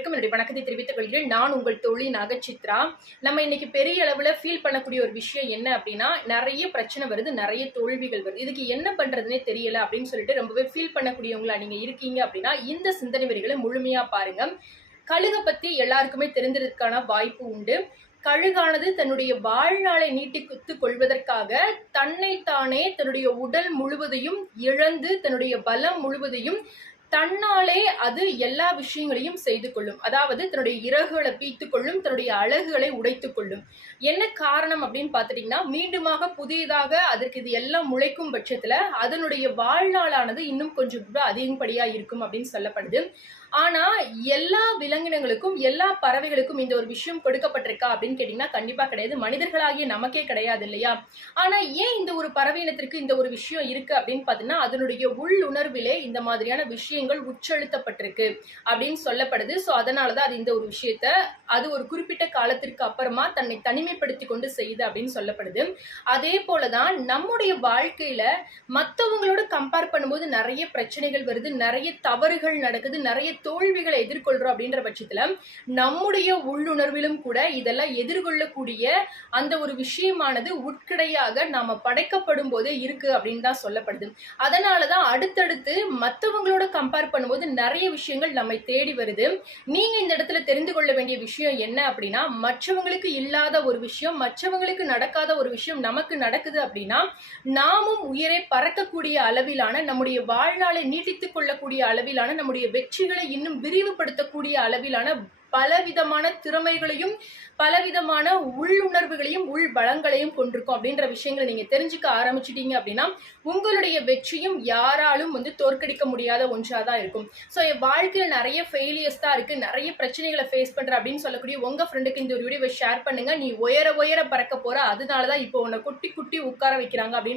அனைவருக்கும் என்னுடைய வணக்கத்தை தெரிவித்துக் கொள்கிறேன். நான் உங்கள் தோழி நகைச்சித்ரா. நம்ம இன்னைக்கு பெரிய அளவுல ஃபீல் பண்ணக்கூடிய ஒரு விஷயம் என்ன அப்படின்னா, நிறைய பிரச்சனை வருது, நிறைய தோல்விகள் வருது. இதுக்கு என்ன பண்றதுன்னே தெரியல அப்படின்னு சொல்லிட்டு ரொம்பவே ஃபீல் பண்ணக்கூடியவங்களா நீங்க இருக்கீங்க அப்படின்னா, இந்த சிந்தனை வரிகளை முழுமையா பாருங்க. கழுக பத்தி எல்லாருக்குமே தெரிந்ததற்கான வாய்ப்பு உண்டு. கழுகானது தன்னுடைய வாழ்நாளை நீட்டித்துக் கொள்வதற்காக தன்னைத்தானே தன்னுடைய உடல் முழுவதையும் இழந்து தன்னுடைய பலம் முழுவதையும் தன்னாலே அது எல்லா விஷயங்களையும் செய்து கொள்ளும். அதாவது தன்னுடைய இறகுகளை பீத்துக் கொள்ளும், தன்னுடைய அழகுகளை உடைத்துக் கொள்ளும். என்ன காரணம் அப்படின்னு பார்த்துட்டீங்கன்னா, மீண்டுமாக புதியதாக அதற்கு இது எல்லாம் முளைக்கும் பட்சத்துல அதனுடைய வாழ்நாளானது இன்னும் கொஞ்சம் கூட அதிகப்படியா இருக்கும் அப்படின்னு சொல்லப்படுது. ஆனா எல்லா விலங்கினங்களுக்கும் எல்லா பறவைகளுக்கும் இந்த ஒரு விஷயம் கொடுக்கப்பட்டிருக்கா அப்படின்னு கேட்டீங்கன்னா கண்டிப்பா கிடையாது. மனிதர்களாகிய நமக்கே கிடையாது இல்லையா? ஆனா ஏன் இந்த ஒரு பறவையினத்திற்கு இந்த ஒரு விஷயம் இருக்கு அப்படின்னு பாத்தீங்கன்னா, அதனுடைய உள்ளுணர்விலே இந்த மாதிரியான விஷயங்கள் உட்செலுத்தப்பட்டிருக்கு அப்படின்னு சொல்லப்படுது. சோ அதனாலதான் அது இந்த ஒரு விஷயத்த அது ஒரு குறிப்பிட்ட காலத்திற்கு அப்புறமா தன்னை தனிமைப்படுத்தி கொண்டு செய்யுது அப்படின்னு சொல்லப்படுது. அதே போலதான் நம்முடைய வாழ்க்கையில மற்றவங்களோட கம்பேர் பண்ணும்போது நிறைய பிரச்சனைகள் வருது, நிறைய தவறுகள் நடக்குது, நிறைய தோல்விகளை எதிர்கொள்றோம் அப்படின்ற பட்சத்துல நம்முடைய உள்ளுணர்விலும் கூட இதெல்லாம் எதிர்கொள்ளக்கூடிய அந்த ஒரு விஷயமானது உட்கிடையாக நாம படைக்கப்படும் போதே இருக்கு அப்படின்னு தான் சொல்லப்படுது. அதனாலதான் அடுத்தடுத்து மற்றவங்களோட கம்பேர் பண்ணும்போது நிறைய விஷயங்கள் நம்மை தேடி வருது. நீங்க இந்த இடத்துல தெரிந்து கொள்ள வேண்டிய விஷயம் என்ன அப்படின்னா, மற்றவங்களுக்கு இல்லாத ஒரு விஷயம், மற்றவங்களுக்கு நடக்காத ஒரு விஷயம் நமக்கு நடக்குது அப்படின்னா, நாமும் உயிரை பறக்கக்கூடிய அளவிலான நம்முடைய வாழ்நாளை நீட்டித்துக் கொள்ளக்கூடிய அளவிலான நம்முடைய வெற்றிகளை இன்னும் விரிவுபடுத்தக்கூடிய அளவிலான பலவிதமான திறமைகளையும் பலவிதமான உள்ளுணர்வுகளையும் உள் பலங்களையும் கொண்டிருக்கும் அப்படின்ற விஷயங்களை நீங்க தெரிஞ்சுக்க ஆரம்பிச்சிட்டீங்க அப்படின்னா உங்களுடைய வெற்றியும் யாராலும் தோற்கடிக்க முடியாத ஒன்றாதான் இருக்கும். ஸோ என் வாழ்க்கையில நிறைய ஃபெயிலியர்ஸ் தான் இருக்கு, நிறைய பிரச்சனைகளை ஃபேஸ் பண்ற அப்படின்னு சொல்லக்கூடிய உங்க ஃப்ரெண்டுக்கு இந்த ஒரு வீடியோவை ஷேர் பண்ணுங்க. நீ உயர உயர பறக்க போற, அதனாலதான் இப்போ உன்னை குட்டி குட்டி உட்கார வைக்கிறாங்க அப்படின்னு